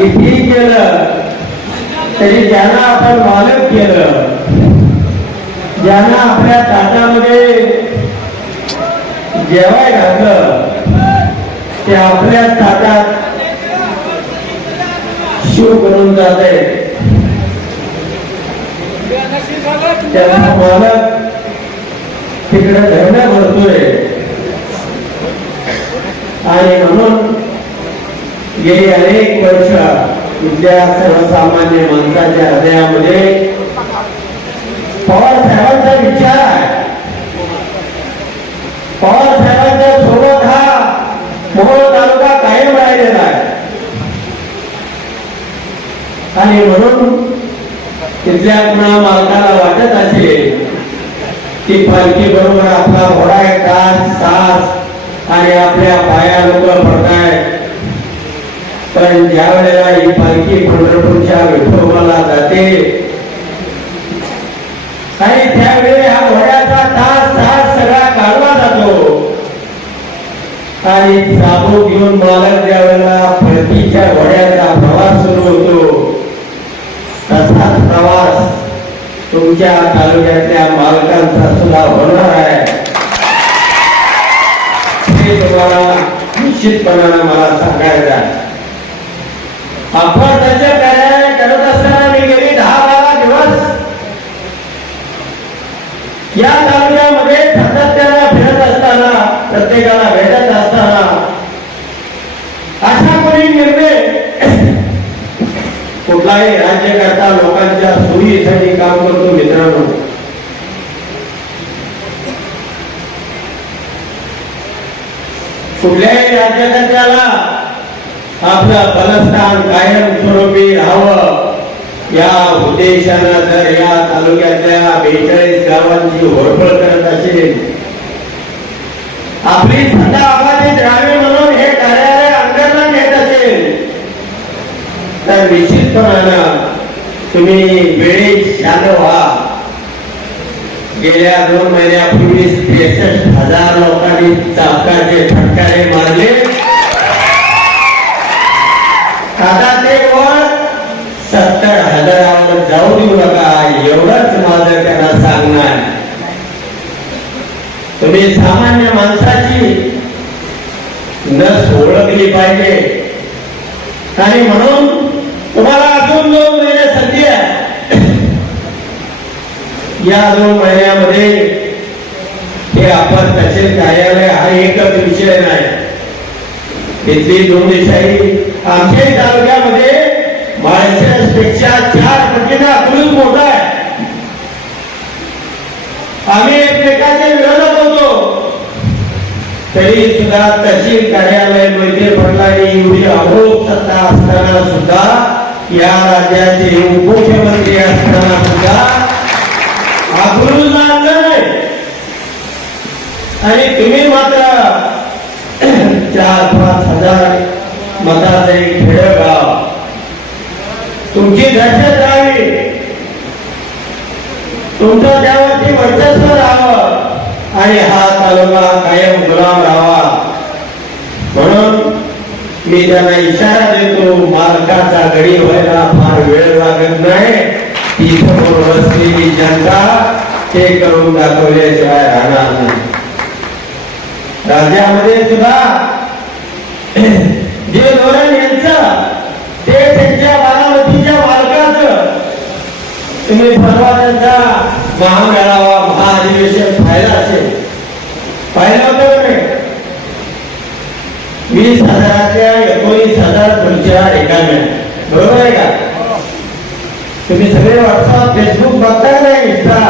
किती केलं? तरी ज्यांना आपण मालक केलं ज्यांना आपल्या ताटामध्ये जेवाय घातलं ते आपल्या ताटात शिव करून जाते. त्यांना मालक तिकडे धरणं भरतोय. आणि म्हणून गेली अनेक वर्ष इथल्या सर्वसामान्य माणसाच्या हृदयामध्ये पवार साहेबांचा विचार आहे. पवार साहेबांच्या सोबत हा मोहोळ तालुका कायम राहिलेला आहे. आणि म्हणून तिथल्या पुन्हा मालकाला वाटत असेल की पालखी बरोबर आपला घोडा तास तास आणि आपल्या पाया लोक पडतायत. पण ज्या वेळेला ही पालखी पंढरपूरच्या विठोबाला जाते आणि त्यावेळी हा घोड्याचा तास तास सगळा काढला जातो. आणि चाबूक घेऊन मालक ज्या वेळेला परतीच्या घोड्याचा प्रवास सुरू होतो तसाच प्रवास तुमच्या तालुक्यातल्या मालकांचा सुद्धा होणार आहे. हे तुम्हाला निश्चितपणानं मला सांगायचं आहे. सातत्याला फिरत असताना प्रत्येकाला भेटत असताना अशा कोणी निर्णय कुठलाही राज्यकर्ता लोकांच्या सोयीसाठी काम करतो मित्रांनो. कुठल्याही राज्यकर्त्याला आपलं बलस्थान कायम स्वरूपी राहावं या उद्देशानं जर या तालुक्यातल्या बेचाळीस गावांची होरपळ करत असेल आपली सत्ता अबाधित राहावी म्हणून हे कार्यालय अंतर्गत येत असेल तर निश्चितपणानं तुम्ही वेळेत शांत व्हा. गेल्या दोन महिन्यापूर्वी त्रेसष्ट हजार लोकांनी चापकाचे फटकारे मारले. आता ते कोण सत्तर हजारावर जाऊ देऊ नका एवढंच माझं त्यांना सांगणार. तुम्ही सामान्य माणसाची नस ओळखली पाहिजे. आणि म्हणून तुम्हाला अजून दोन महिने संधी आहे. या दोन महिन्यामध्ये हे आपण तहसील कार्यालय हा एकच विषय नाही. तिथली दोन दिशाही आमच्याही तालुक्यामध्ये माणसे पेक्षा चार पटीने अकलूज मोठा आहे. आम्ही एकमेकाचे विरोधात होतो. तरी सुद्धा तहसील कार्यालय वैद्य पडणारी एवढी अमोघ सत्ता असताना सुद्धा या राज्याचे उपमुख्यमंत्री असताना सुद्धा अकलूज आणलं नाही आणि तुम्ही मात्र चार पाच हजार मताचं एक खेडेगाव तुमची दहशत राहावी. तुमचं त्यावरती वर्चस्व राहावं. आणि हा तालुका कायम गुलाम राहावा. म्हणून मी त्यांना इशारा देतो मालकाचा गडी व्हायला फार वेळ लागत नाही. तिथं समोर जनता ते करून दाखवल्याशिवाय राहणार नाही. राज्यामध्ये सुद्धा जे धोरण यांचं ते त्यांच्या बारामतीच्या मालकाचं तुम्ही परवा त्यांचा महामेळावा महाअधिवेशन पाहिलं असेल. पाहिलं होतं का नाही वीस हजारातल्या एकोणीस हजार खुर्च्या रिकाम्या बरोबर आहे का? तुम्ही सगळे व्हॉट्सअप फेसबुक बघताय ना इंस्टा